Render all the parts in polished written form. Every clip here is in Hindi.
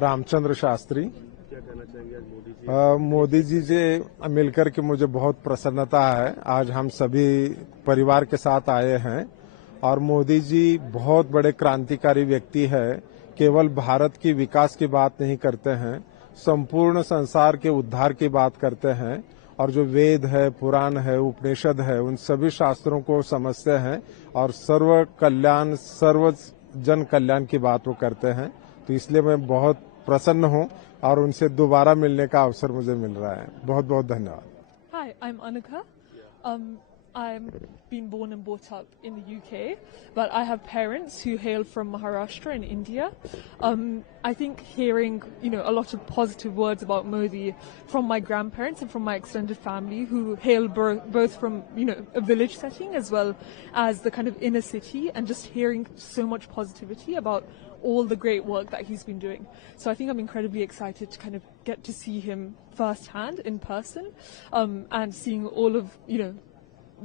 रामचंद्र शास्त्री। क्या कहना चाहेंगे आज मोदी जी? मोदी जी से मिलकर के मुझे बहुत प्रसन्नता है। आज हम सभी परिवार के साथ आए हैं और मोदी जी बहुत बड़े क्रांतिकारी व्यक्ति है। केवल भारत की विकास की बात नहीं करते हैं, संपूर्ण संसार के उद्धार की बात करते हैं और जो वेद है, पुराण है, उपनिषद है, उन सभी शास्त्रों को समझते हैं और सर्व कल्याण, सर्व जन कल्याण की बात वो करते हैं। तो इसलिए मैं बहुत प्रसन्न हूं और उनसे दोबारा मिलने का अवसर मुझे मिल रहा है। बहुत बहुत धन्यवाद। Hi, I'm Anika. I'm been born and brought up in the UK, but I have parents who hail from Maharashtra in India. I think hearing, a lot of positive words about Modi from my grandparents and from my extended family who hail both from, a village setting as well as the kind of inner city, and just hearing so much positivity about all the great work that he's been doing. So I think I'm incredibly excited to kind of get to see him firsthand in person, and seeing all of,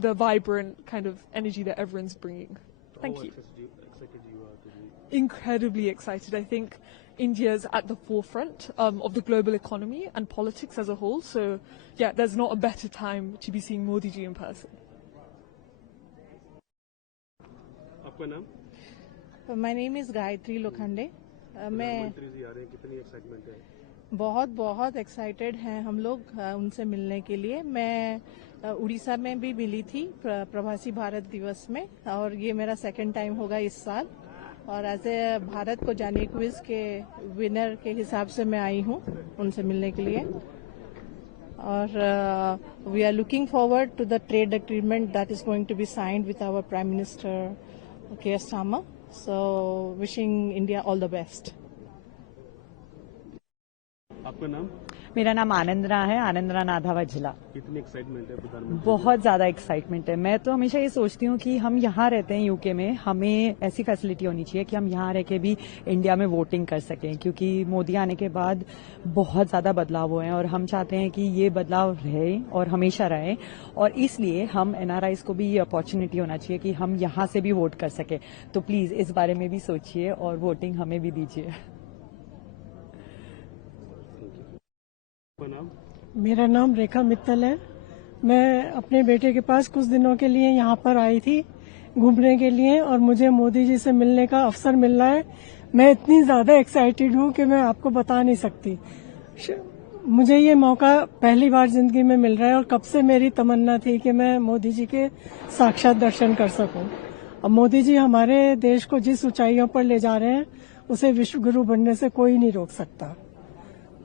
the vibrant kind of energy that everyone's bringing. Thank you. Excited you are to be? Incredibly excited. I think India's at the forefront of the global economy and politics as a whole. So yeah, there's not a better time to be seeing Modi ji in person. आपका नाम? My name is Gayatri Lokhande. मैं मंत्री जी आ रहे हैं, कितनी एक्साइटमेंट है? बहुत एक्साइटेड हैं हम लोग उनसे मिलने के लिए। मैं उड़ीसा में भी मिली थी प्रवासी भारत दिवस में, और ये मेरा सेकंड टाइम होगा इस साल। और एज ए भारत को जानिए क्विज के विनर के हिसाब से मैं आई हूँ उनसे मिलने के लिए। और we are looking forward to the trade agreement that is going to be signed with our prime minister Keir Starmer. So wishing India all the best. आपका नाम? मेरा नाम आनंदना है, आनंदना नाधावा जिला। कितनी एक्साइटमेंट है प्रधानमंत्री? बहुत ज्यादा एक्साइटमेंट है। मैं तो हमेशा ये सोचती हूँ कि हम यहाँ रहते हैं यूके में, हमें ऐसी फैसिलिटी होनी चाहिए कि हम यहाँ रह के भी इंडिया में वोटिंग कर सकें, क्योंकि मोदी आने के बाद बहुत ज्यादा बदलाव हुए हैं और हम चाहते हैं कि ये बदलाव रहे और हमेशा रहे। और इसलिए हम एनआरआईज को भी ये अपॉर्चुनिटी होना चाहिए कि हम यहाँ से भी वोट कर सके। तो प्लीज इस बारे में भी सोचिए और वोटिंग हमें भी दीजिए। मेरा नाम रेखा मित्तल है। मैं अपने बेटे के पास कुछ दिनों के लिए यहाँ पर आई थी घूमने के लिए, और मुझे मोदी जी से मिलने का अवसर मिल रहा है। मैं इतनी ज्यादा एक्साइटेड हूँ कि मैं आपको बता नहीं सकती। मुझे ये मौका पहली बार जिंदगी में मिल रहा है और कब से मेरी तमन्ना थी कि मैं मोदी जी के साक्षात दर्शन कर सकूं। अब मोदी जी हमारे देश को जिस ऊंचाइयों पर ले जा रहे हैं उसे विश्व गुरु बनने से कोई नहीं रोक सकता।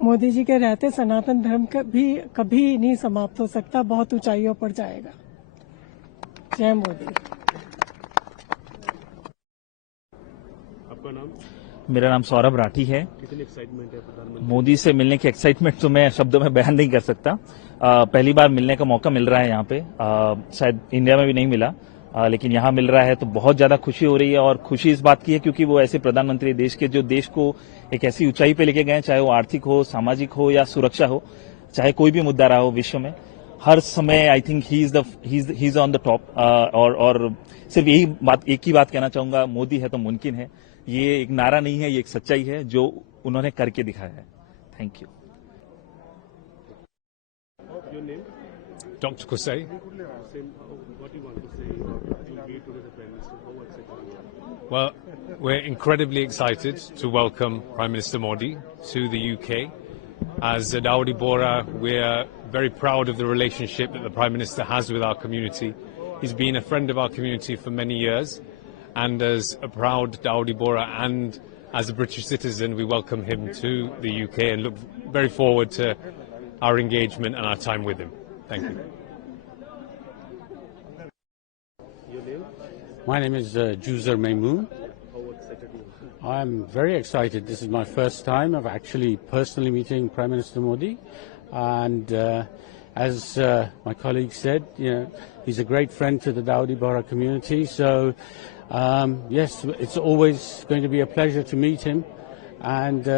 मोदी जी के रहते सनातन धर्म भी कभी नहीं समाप्त हो सकता, बहुत ऊंचाइयों पर जाएगा। जय मोदी। आपका नाम? मेरा नाम सौरभ राठी है। कितनी एक्साइटमेंट है प्रधानमंत्री? मोदी से मिलने की एक्साइटमेंट तो मैं शब्दों में बयान नहीं कर सकता। पहली बार मिलने का मौका मिल रहा है यहाँ पे, शायद इंडिया में भी नहीं मिला, लेकिन यहाँ मिल रहा है तो बहुत ज्यादा खुशी हो रही है। और खुशी इस बात की है क्योंकि वो ऐसे प्रधानमंत्री देश के जो देश को एक ऐसी ऊंचाई पे लेके गए, चाहे वो आर्थिक हो, सामाजिक हो या सुरक्षा हो, चाहे कोई भी मुद्दा रहा हो विश्व में, हर समय I think he is on the top. और सिर्फ एक ही बात कहना चाहूंगा, मोदी है तो मुमकिन है। ये एक नारा नहीं है, ये एक सच्चाई है जो उन्होंने करके दिखाया है। Thank you. Your name? Dr. Kusai. What do you want to say? You'll be together the Prime Minister. How excited are you? Well, we're incredibly excited to welcome Prime Minister Modi to the UK. As Dawoodi Bohra, we're very proud of the relationship that the Prime Minister has with our community. He's been a friend of our community for many years, and as a proud Dawoodi Bohra and as a British citizen, we welcome him to the UK and look very forward to our engagement and our time with him. Thank you. Your name? My name is Juzer Maymoon. How excited are you? I'm very excited. This is my first time of actually personally meeting Prime Minister Modi, and as my colleague said, he's a great friend to the Dawoodi Bohra community. So yes, it's always going to be a pleasure to meet him and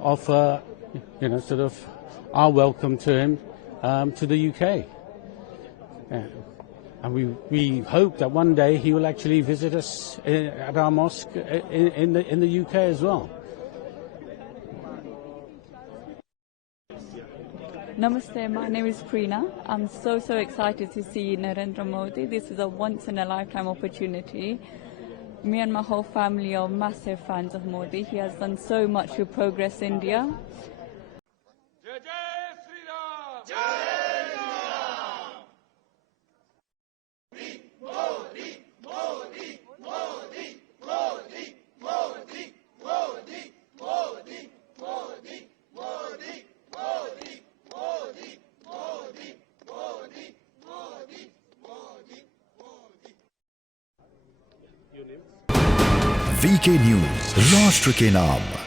offer, sort of our welcome to him to the UK. And we hope that one day he will actually visit us at our mosque in the UK as well. Namaste, my name is Preena. I'm so excited to see Narendra Modi. This is a once in a lifetime opportunity. Me and my whole family are massive fans of Modi. He has done so much to progress India. Your name? VK news, राष्ट्र के नाम।